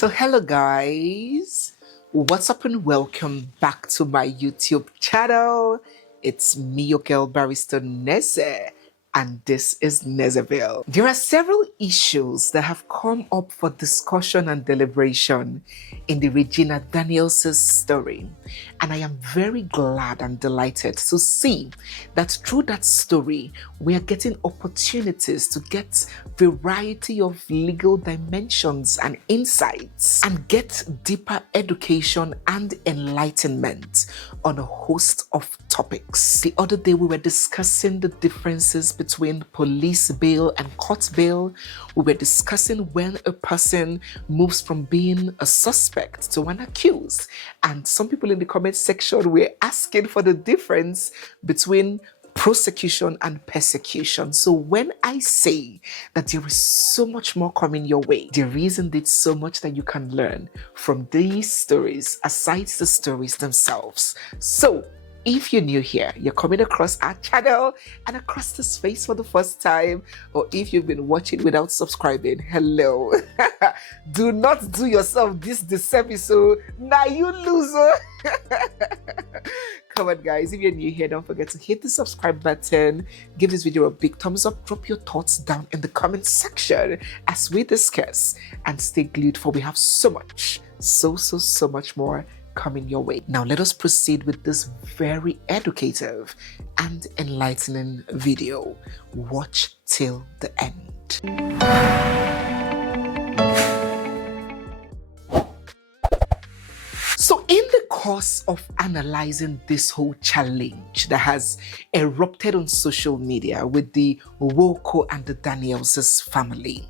So hello guys, what's up and welcome back to my YouTube channel. It's me, your girl barrister Neze, and this is Nezeville. There are several issues that have come up for discussion and deliberation in the Regina Daniels' story, and I am very glad and delighted to see that through that story we are getting opportunities to get variety of legal dimensions and insights and get deeper education and enlightenment on a host of topics. The other day we were discussing the differences between police bail and court bail. We were discussing when a person moves from being a suspect to an accused, and some people in the comment section were asking for the difference between prosecution and persecution. So when I say that there is so much more coming your way, there is indeed so much that you can learn from these stories aside the stories themselves. So if you're new here, you're coming across our channel and across this space for the first time, or if you've been watching without subscribing, hello. Do not do yourself this disservice, so now you loser. Come on guys, if you're new here, don't forget to hit the subscribe button, give this video a big thumbs up, drop your thoughts down in the comment section as we discuss, and stay glued for we have so much, so much more coming your way. Now let us proceed with this very educative and enlightening video. Watch till the end. So in the course of analyzing this whole challenge that has erupted on social media with the NWOKO and the Daniels' family,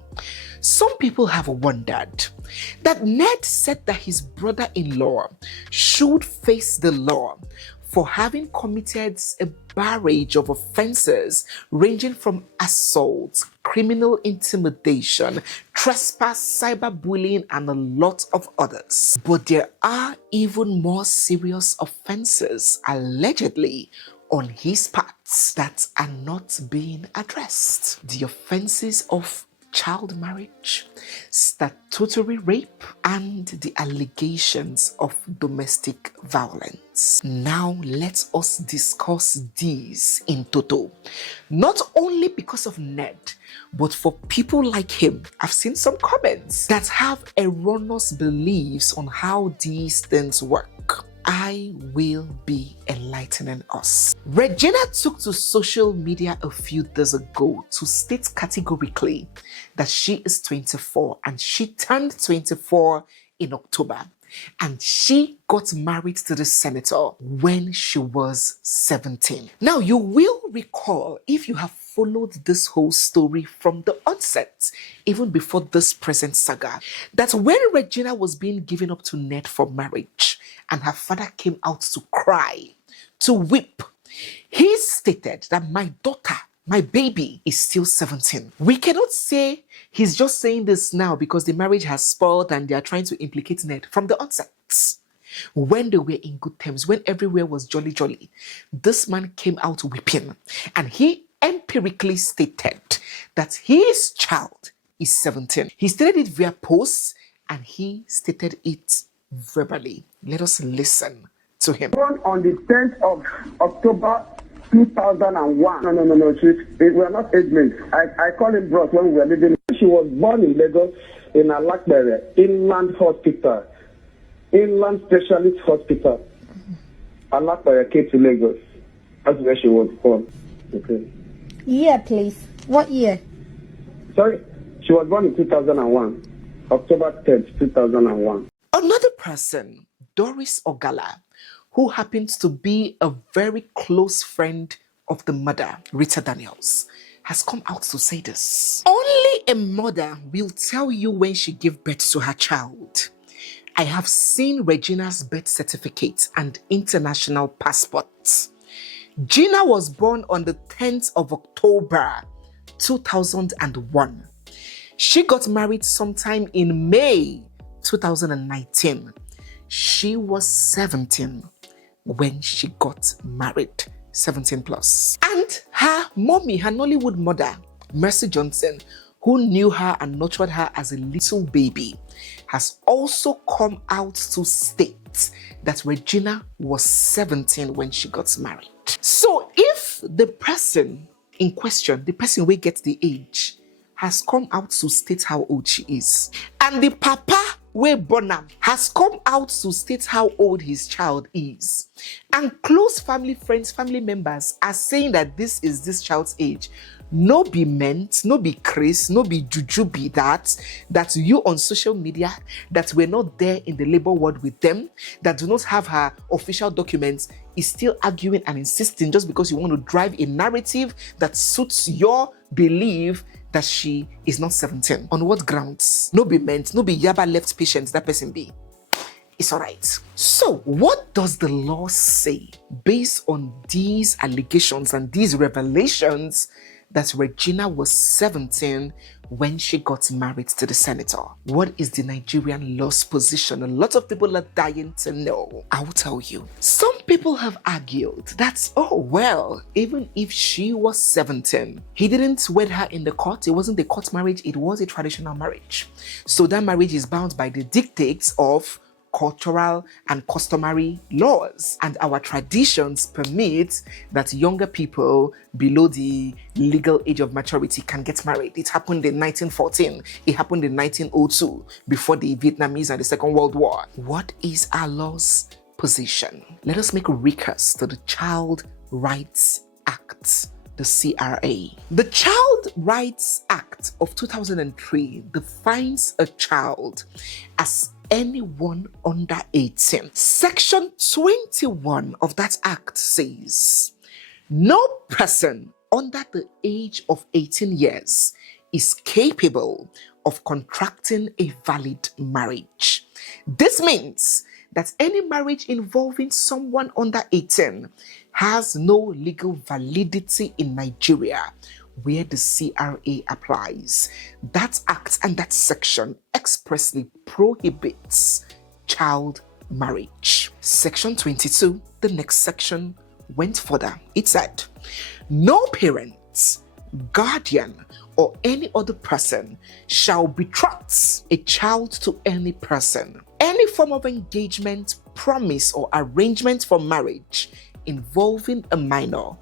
some people have wondered that Ned said that his brother-in-law should face the law for having committed a barrage of offenses ranging from assault, criminal intimidation, trespass, cyberbullying, and a lot of others. But there are even more serious offenses allegedly on his part that are not being addressed. The offenses of child marriage, statutory rape, and the allegations of domestic violence. Now let us discuss these in total, not only because of Ned, but for people like him. I've seen some comments that have erroneous beliefs on how these things work. I will be enlightening us. Regina took to social media a few days ago to state categorically that she is 24 and she turned 24 in October, and she got married to the senator when she was 17. Now you will recall, if you have followed this whole story from the onset, even before this present saga, that when Regina was being given up to Ned for marriage and her father came out to cry, to weep, he stated that my daughter, my baby, is still 17. We cannot say he's just saying this now because the marriage has spoiled and they are trying to implicate Ned. From the onset, when they were in good terms, when everywhere was jolly, this man came out weeping, and he empirically stated that his child is 17. He stated it via posts and he stated it verbally. Let us listen to him. Born on the 10th of October 2001. No. We were not age mates. I call him bros when we were living. She was born in Lagos in Alakbere, Inland Hospital, Inland Specialist Hospital. Alakbere came to Lagos. That's where she was born. Okay. Year, please. What year? Sorry? She was born in 2001. October 10th, 2001. Another person, Doris Ogala, who happens to be a very close friend of the mother, Rita Daniels, has come out to say this. Only a mother will tell you when she gave birth to her child. I have seen Regina's birth certificate and international passports. Gina was born on the 10th of October 2001. She got married sometime in May 2019. She was 17 when she got married, 17 plus. And her mommy, her Nollywood mother, Mercy Johnson, who knew her and nurtured her as a little baby, has also come out to state that Regina was 17 when she got married. So if the person in question, the person who gets the age, has come out to state how old she is, and the papa where Bonham has come out to state how old his child is, and close family friends, family members are saying that this is this child's age, no be meant, no be Chris, no be juju be that you on social media, that we're not there in the labor ward with them, that do not have her official documents, is still arguing and insisting just because you want to drive a narrative that suits your belief that she is not 17. On what grounds? No be meant, no be yaba left patients that person be. It's all right. So what does the law say based on these allegations and these revelations that Regina was 17 when she got married to the senator? What is the Nigerian law's position? A lot of people are dying to know. I will tell you. Some people have argued that, oh well, even if she was 17, he didn't wed her in the court. It wasn't a court marriage, it was a traditional marriage. So that marriage is bound by the dictates of cultural and customary laws, and our traditions permit that younger people below the legal age of maturity can get married. It happened in 1914, it happened in 1902, before the Vietnamese and the Second World War. What is our law's position? Let us make a recurse to the Child Rights Act, the CRA. The Child Rights Act of 2003 defines a child as anyone under 18. Section 21 of that act says, no person under the age of 18 years is capable of contracting a valid marriage. This means that any marriage involving someone under 18 has no legal validity in Nigeria where the CRA applies. That act and that section expressly prohibits child marriage. Section 22, the next section, went further. It said, no parent, guardian, or any other person shall betroth a child to any person. Any form of engagement, promise, or arrangement for marriage involving a minor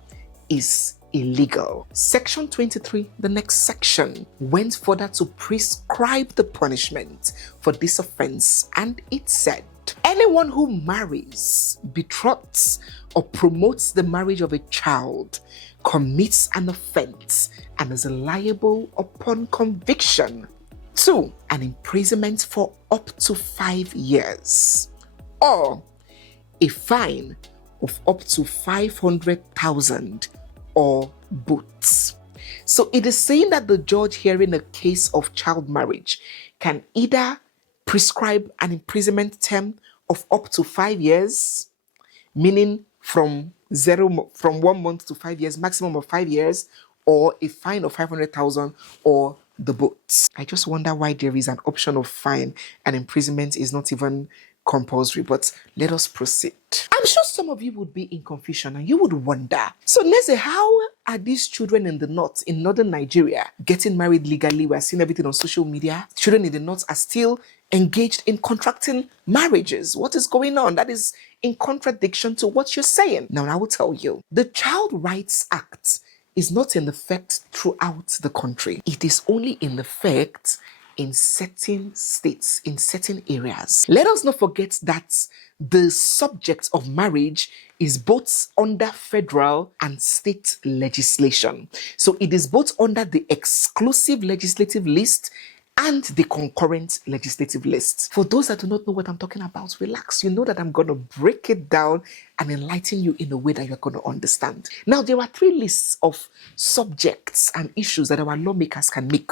is illegal. Section 23, the next section, went further to prescribe the punishment for this offense, and it said, anyone who marries, betroths, or promotes the marriage of a child commits an offense and is liable upon conviction to an imprisonment for up to 5 years or a fine of up to 500,000 or both. So it is saying that the judge hearing a case of child marriage can either prescribe an imprisonment term of up to 5 years, meaning from 1 month to 5 years, maximum of 5 years, or a fine of 500,000 or the both. I just wonder why there is an option of fine and imprisonment is not even compulsory, but let us proceed. I'm sure some of you would be in confusion and you would wonder, so Neze, how are these children in the north, in northern Nigeria, getting married legally? We're seeing everything on social media. Children in the north are still engaged in contracting marriages. What is going on? That is in contradiction to what you're saying. Now, I will tell you, the Child Rights Act is not in effect throughout the country. It is only in effect in certain states, in certain areas. Let us not forget that the subject of marriage is both under federal and state legislation. So it is both under the exclusive legislative list and the concurrent legislative list. For those that do not know what I'm talking about, relax. You know that I'm going to break it down and enlighten you in a way that you're going to understand. Now, there are 3 lists of subjects and issues that our lawmakers can make.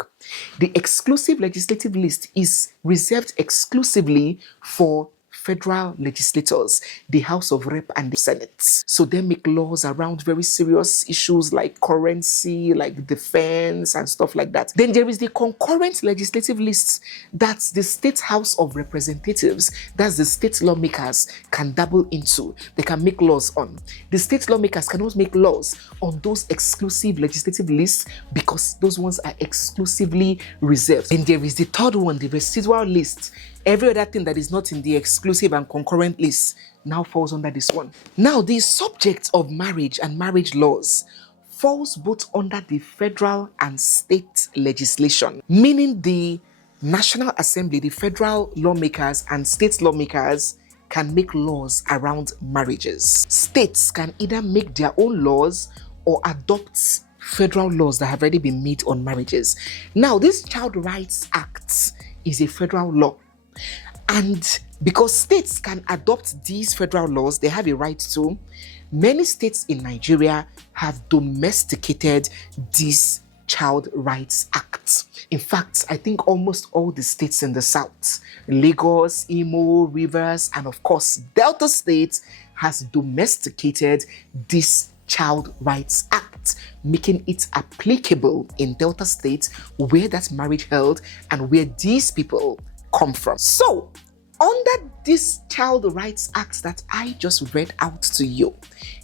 The exclusive legislative list is reserved exclusively for federal legislators, the House of Rep and the Senate. So they make laws around very serious issues like currency, like defense and stuff like that. Then there is the concurrent legislative list that the State House of Representatives, that's the state lawmakers, can dabble into. They can make laws on. The state lawmakers can also make laws on those exclusive legislative lists because those ones are exclusively reserved. And there is the third one, the residual list. Every other thing that is not in the exclusive and concurrent list now falls under this one. Now, the subject of marriage and marriage laws falls both under the federal and state legislation, meaning the National Assembly, the federal lawmakers and state lawmakers can make laws around marriages. States can either make their own laws or adopt federal laws that have already been made on marriages. Now, this Child Rights Act is a federal law. And because states can adopt these federal laws, they have a right to. Many states in Nigeria have domesticated this Child Rights Act. In fact, I think almost all the states in the South, Lagos, Imo, Rivers, and of course, Delta State has domesticated this Child Rights Act, making it applicable in Delta State where that marriage held and where these people come from. So, under this Child Rights Act that I just read out to you,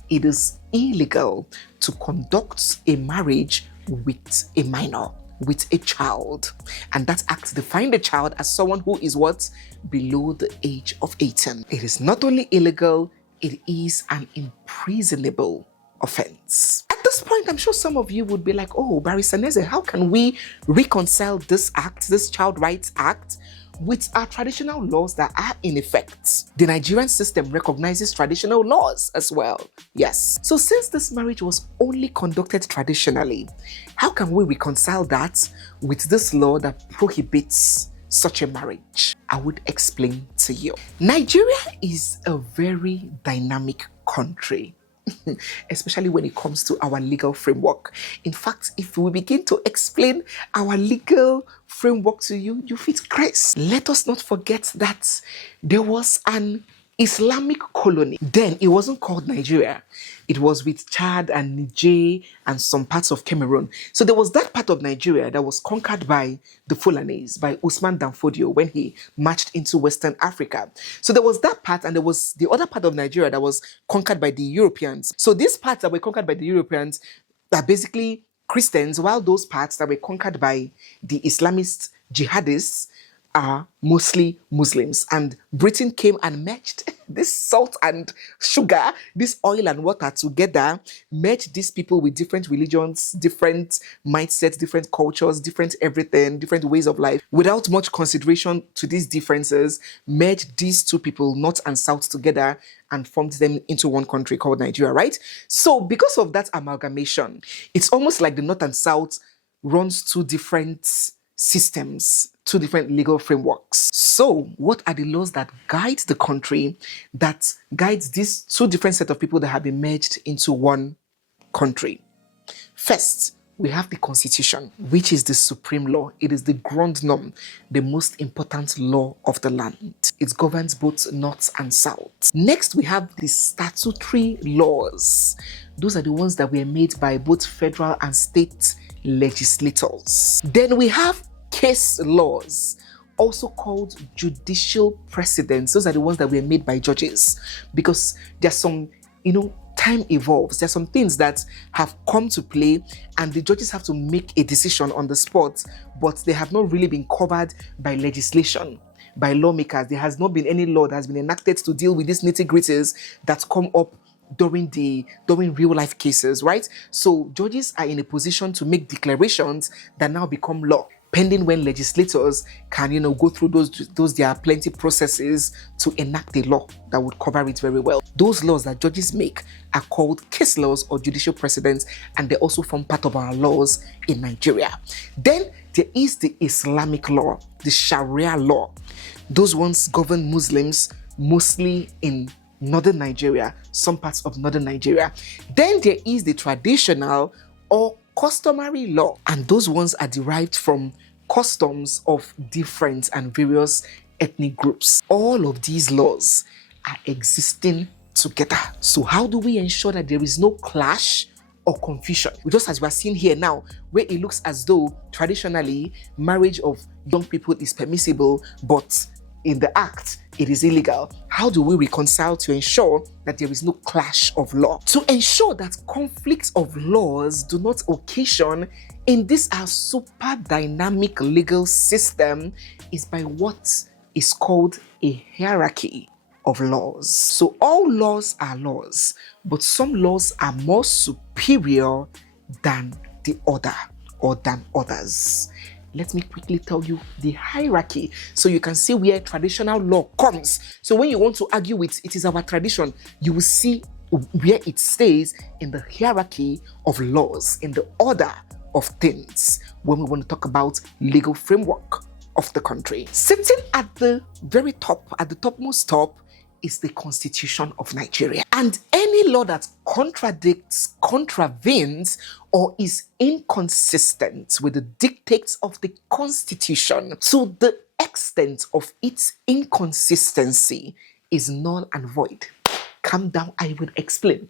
it is illegal to conduct a marriage with a minor, with a child. And that act defined a child as someone who is what? Below the age of 18. It is not only illegal, it is an imprisonable offense. At this point, I'm sure some of you would be like, oh, Barrister Neze, how can we reconcile this act, this Child Rights Act, with our traditional laws that are in effect? The Nigerian system recognizes traditional laws as well. Yes. So since this marriage was only conducted traditionally, how can we reconcile that with this law that prohibits such a marriage? I would explain to you. Nigeria is a very dynamic country, especially when it comes to our legal framework. In fact, if we begin to explain our legal framework to you, you fit grace. Let us not forget that there was an Islamic colony. Then it wasn't called Nigeria. It was with Chad and Niger and some parts of Cameroon. So there was that part of Nigeria that was conquered by the Fulanis, by Usman Danfodio when he marched into Western Africa. So there was that part, and there was the other part of Nigeria that was conquered by the Europeans. So these parts that were conquered by the Europeans are basically Christians, while those parts that were conquered by the Islamist jihadists are mostly Muslims. And Britain came and merged this salt and sugar, this oil and water together, merged these people with different religions, different mindsets, different cultures, different everything, different ways of life. Without much consideration to these differences, merged these two people, North and South, together and formed them into one country called Nigeria, right? So because of that amalgamation, it's almost like the North and South runs two different systems, two different legal frameworks. So what are the laws that guide the country, that guides these two different set of people that have been merged into one country? First, we have the Constitution, which is the supreme law. It is the grand norm, the most important law of the land. It governs both North and South. Next, we have the statutory laws. Those are the ones that were made by both federal and state legislators. Then we have case laws, also called judicial precedents. Those are the ones that were made by judges, because there's some, time evolves. There's some things that have come to play and the judges have to make a decision on the spot, but they have not really been covered by legislation, by lawmakers. There has not been any law that has been enacted to deal with these nitty-gritties that come up during real life cases, right? So judges are in a position to make declarations that now become law, pending when legislators can, go through those there are plenty processes to enact a law that would cover it very well. Those laws that judges make are called case laws or judicial precedents, and they also form part of our laws in Nigeria. Then there is the Islamic law, the Sharia law. Those ones govern Muslims mostly in northern Nigeria, some parts of northern Nigeria. Then there is the traditional or customary law, and those ones are derived from customs of different and various ethnic groups. All of these laws are existing together. So how do we ensure that there is no clash or confusion? Just as we are seeing here now, where it looks as though traditionally marriage of young people is permissible, but in the act it is illegal. How do we reconcile to ensure that there is no clash of law? To ensure that conflicts of laws do not occasion in this our super dynamic legal system is by what is called a hierarchy of laws. So all laws are laws, but some laws are more superior than the other or than others. Let me quickly tell you the hierarchy so you can see where traditional law comes. So when you want to argue with it is our tradition, you will see where it stays in the hierarchy of laws, in the order of things when we want to talk about legal framework of the country. Sitting at the very top, at the topmost top, is the Constitution of Nigeria. And any law that contradicts, contravenes, or is inconsistent with the dictates of the Constitution to the extent of its inconsistency is null and void. Calm down, I will explain.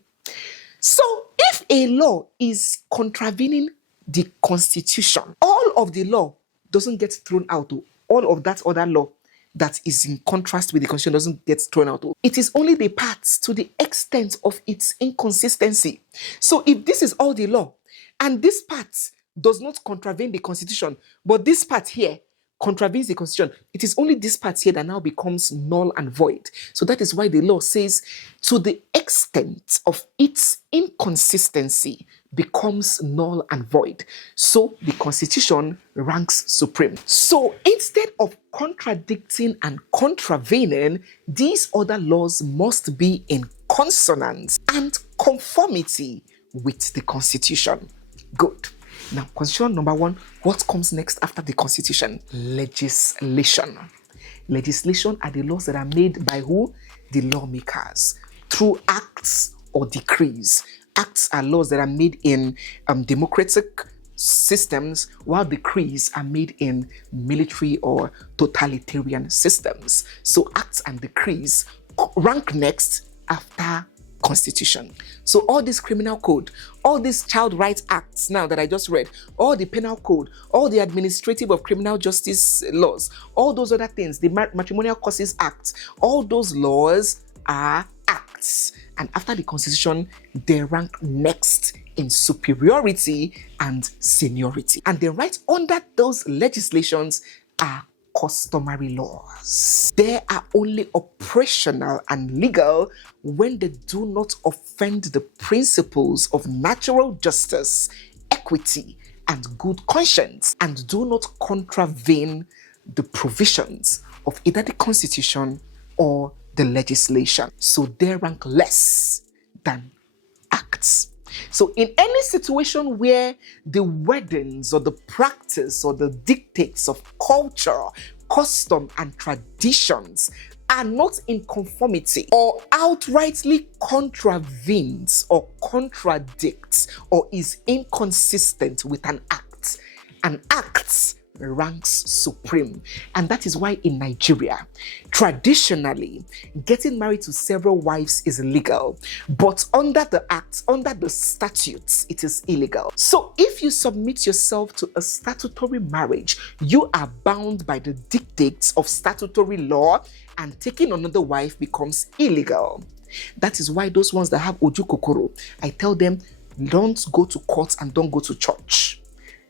So if a law is contravening the Constitution, all of the law doesn't get thrown out. All of that other law that is in contrast with the Constitution doesn't get thrown out. It is only the parts to the extent of its inconsistency. So if this is all the law, and this part does not contravene the Constitution, but this part here contravenes the Constitution, it is only this part here that now becomes null and void. So that is why the law says to the extent of its inconsistency becomes null and void. So the Constitution ranks supreme. So instead of contradicting and contravening, these other laws must be in consonance and conformity with the Constitution. Good. Now, Constitution number 1, what comes next after the Constitution? Legislation. Legislation are the laws that are made by who? The lawmakers, through acts or decrees. Acts are laws that are made in democratic systems, while decrees are made in military or totalitarian systems. So acts and decrees rank next after Constitution. So all this criminal code, all these child rights acts now that I just read, all the penal code, all the administrative of criminal justice laws, all those other things, the matrimonial causes act, all those laws are acts. And after the Constitution, they rank next in superiority and seniority. And then right under those legislations are customary laws. They are only operational and legal when they do not offend the principles of natural justice, equity, and good conscience, and do not contravene the provisions of either the Constitution or the legislation. So they rank less than acts. So in any situation where the wordings or the practice or the dictates of culture, custom, and traditions are not in conformity or outrightly contravenes or contradicts or is inconsistent with an act ranks supreme. And that is why in Nigeria, traditionally, getting married to several wives is legal, but under the act, under the statutes, it is illegal. So if you submit yourself to a statutory marriage, you are bound by the dictates of statutory law, and taking another wife becomes illegal. That is why those ones that have oju kokoro, I tell them, don't go to court and don't go to church.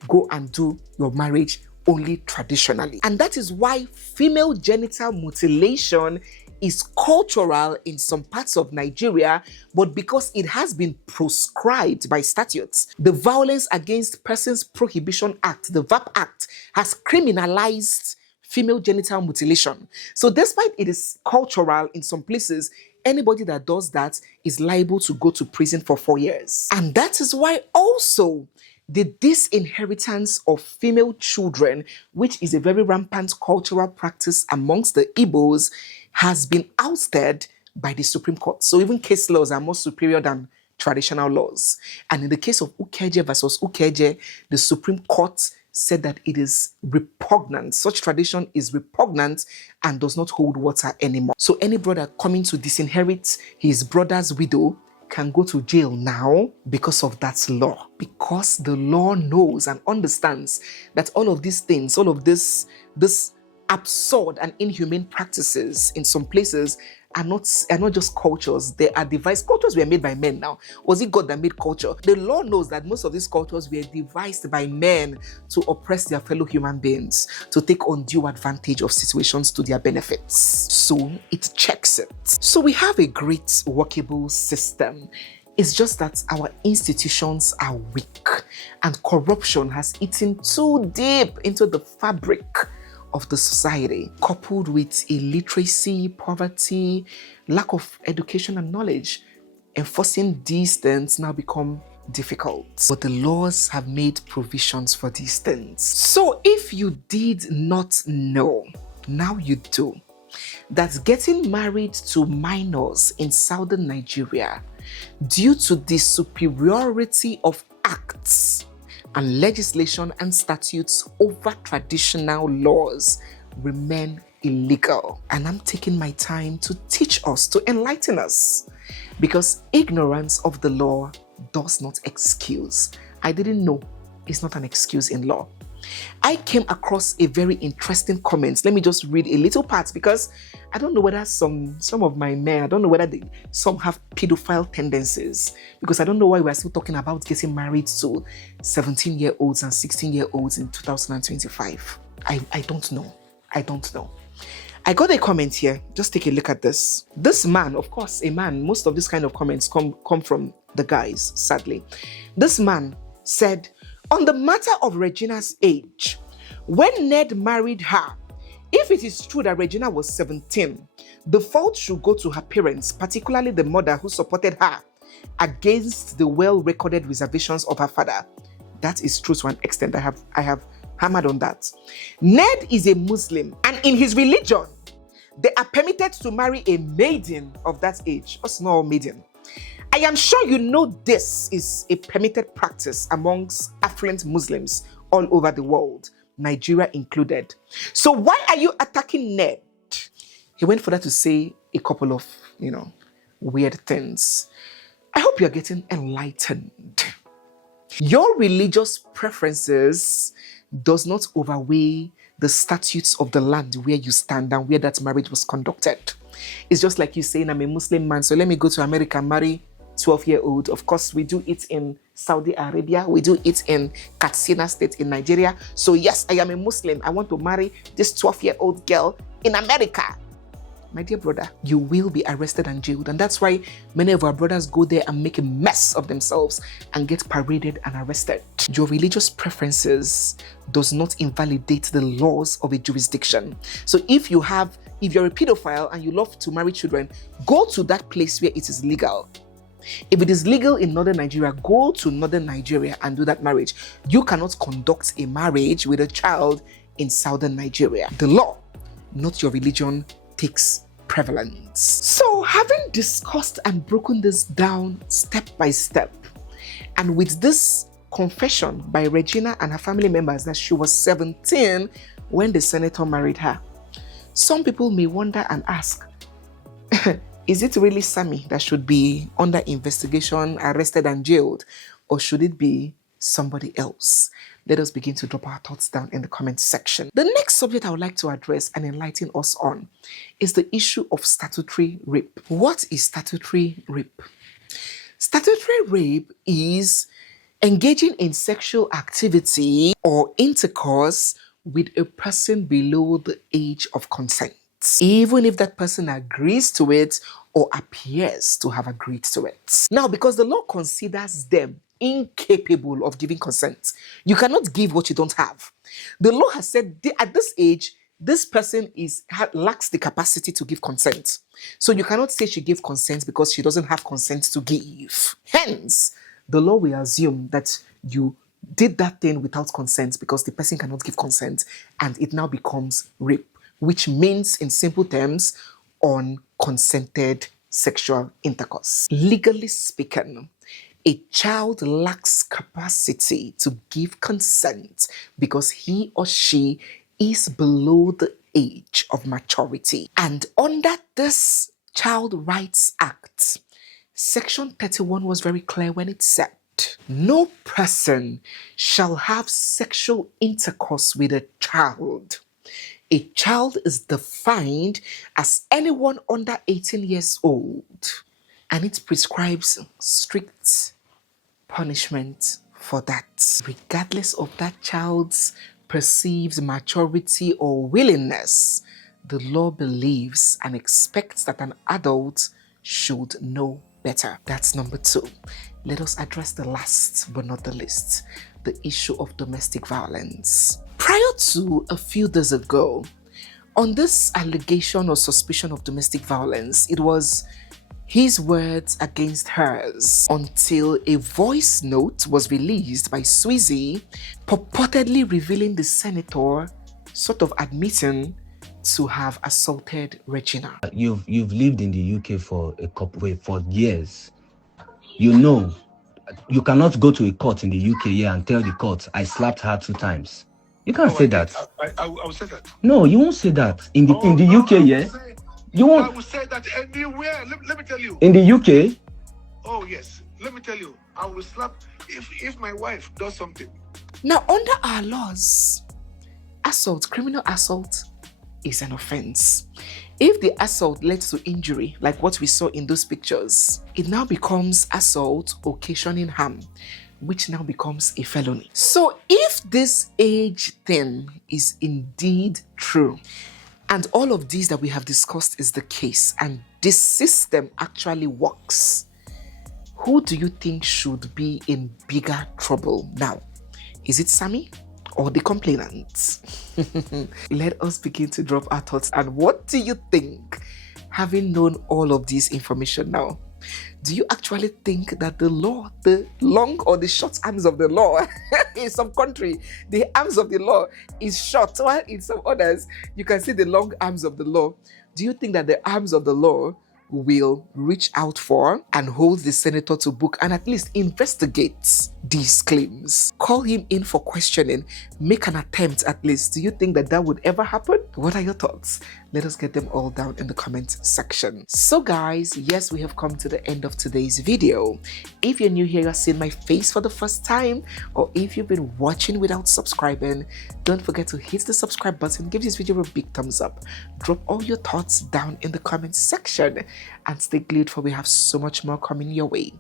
Go and do your marriage only traditionally. And that is why female genital mutilation is cultural in some parts of Nigeria, but because it has been proscribed by statutes. The Violence Against Persons Prohibition Act, the VAP Act, has criminalized female genital mutilation. So despite it is cultural in some places, anybody that does that is liable to go to prison for 4 years. And that is why also the disinheritance of female children, which is a very rampant cultural practice amongst the Igbos, has been ousted by the Supreme Court. So even case laws are more superior than traditional laws. And in the case of Ukeje versus Ukeje, the Supreme Court said that it is repugnant. Such tradition is repugnant and does not hold water anymore. So any brother coming to disinherit his brother's widow can go to jail now because of that law. Because the law knows and understands that all of these things, all of this absurd and inhumane practices in some places are not just cultures. They are devised. Cultures were made by men now. Was it God that made culture? The law knows that most of these cultures were devised by men to oppress their fellow human beings, to take undue advantage of situations to their benefits. So it checks it. So we have a great workable system. It's just that our institutions are weak and corruption has eaten too deep into the fabric of the society, coupled with illiteracy, poverty, lack of education and knowledge. Enforcing these things now become difficult. But the laws have made provisions for these things. So if you did not know, now you do, that getting married to minors in southern Nigeria, due to the superiority of acts and legislation and statutes over traditional laws, remain illegal. And I'm taking my time to teach us, to enlighten us, because ignorance of the law does not excuse. I didn't know it's not an excuse in law. I came across a very interesting comment. Let me just read a little part, because I don't know whether some of my men, I don't know whether some have pedophile tendencies, because I don't know why we're still talking about getting married to 17-year-olds and 16-year-olds in 2025. I don't know. I got a comment here. Just take a look at this. This man, of course, a man, most of these kind of comments come from the guys, sadly. This man said, on the matter of Regina's age, when Ned married her, if it is true that Regina was 17, the fault should go to her parents, particularly the mother who supported her against the well-recorded reservations of her father. That is true to an extent. I have hammered on that. Ned is a Muslim, and in his religion, they are permitted to marry a maiden of that age, a small maiden. I am sure you know this is a permitted practice amongst affluent Muslims all over the world, Nigeria included. So why are you attacking Ned? He went further to say a couple of, weird things. I hope you're getting enlightened. Your religious preferences does not overweigh the statutes of the land where you stand and where that marriage was conducted. It's just like you saying, I'm a Muslim man, so let me go to America and marry 12-year-old. Of course, we do it in Saudi Arabia. We do it in Katsina State in Nigeria. So yes, I am a Muslim. I want to marry this 12-year-old girl in America. My dear brother, you will be arrested and jailed. And that's why many of our brothers go there and make a mess of themselves and get paraded and arrested. Your religious preferences does not invalidate the laws of a jurisdiction. So if you're a pedophile and you love to marry children, go to that place where it is legal. If it is legal in northern Nigeria, go to northern Nigeria and do that marriage. You cannot conduct a marriage with a child in southern Nigeria. The law, not your religion, takes prevalence. So having discussed and broken this down step by step, and with this confession by Regina and her family members that she was 17 when the senator married her, some people may wonder and ask, is it really Sammy that should be under investigation, arrested and jailed, or should it be somebody else? Let us begin to drop our thoughts down in the comment section. The next subject I would like to address and enlighten us on is the issue of statutory rape. What is statutory rape? Statutory rape is engaging in sexual activity or intercourse with a person below the age of consent, even if that person agrees to it or appears to have agreed to it. Now, because the law considers them incapable of giving consent, you cannot give what you don't have. The law has said at this age, this person lacks the capacity to give consent. So you cannot say she gave consent because she doesn't have consent to give. Hence, the law will assume that you did that thing without consent because the person cannot give consent, and it now becomes rape, which means, in simple terms, unconsented sexual intercourse. Legally speaking, A child lacks capacity to give consent because he or she is below the age of maturity. And under this Child Rights Act, Section 31 was very clear when it said, no person shall have sexual intercourse with a child. A child is defined as anyone under 18 years old, and it prescribes strict punishment for that, regardless of that child's perceived maturity or willingness. The law believes and expects that an adult should know better. That's number 2. Let us address the last but not the least, the issue of domestic violence. Prior to a few days ago, on this allegation or suspicion of domestic violence, it was his words against hers until a voice note was released by Sweezy, purportedly revealing the senator sort of admitting to have assaulted Regina. You've lived in the UK for years. You know, you cannot go to a court in the UK here and tell the court, I slapped her 2 times. You can't say that. I will say that. No, you won't say that. In the UK, yeah? You won't. I will say that anywhere. Let me tell you. In the UK? Oh, yes. Let me tell you. I will slap if my wife does something. Now, under our laws, assault, criminal assault, is an offense. If the assault led to injury, like what we saw in those pictures, it now becomes assault occasioning harm, which now becomes a felony. So if this age thing is indeed true, and all of these that we have discussed is the case, and this system actually works, who do you think should be in bigger trouble now? Is it Sammy or the complainant? Let us begin to drop our thoughts. And what do you think, having known all of this information now? Do you actually think that the law, the long or the short arms of the law, in some country, the arms of the law is short, while in some others, you can see the long arms of the law? Do you think that the arms of the law will reach out for and hold the senator to book and at least investigate these claims? Call him in for questioning, make an attempt at least. Do you think that that would ever happen? What are your thoughts? Let us get them all down in the comment section. So guys, yes, we have come to the end of today's video. If you're new here, you're seeing my face for the first time, or if you've been watching without subscribing, don't forget to hit the subscribe button, give this video a big thumbs up, drop all your thoughts down in the comment section, and stay glued for we have so much more coming your way.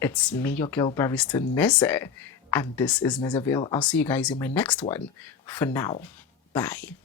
It's me, your girl barrister Neze, and this is Nezeville. I'll see you guys in my next one. For now, bye.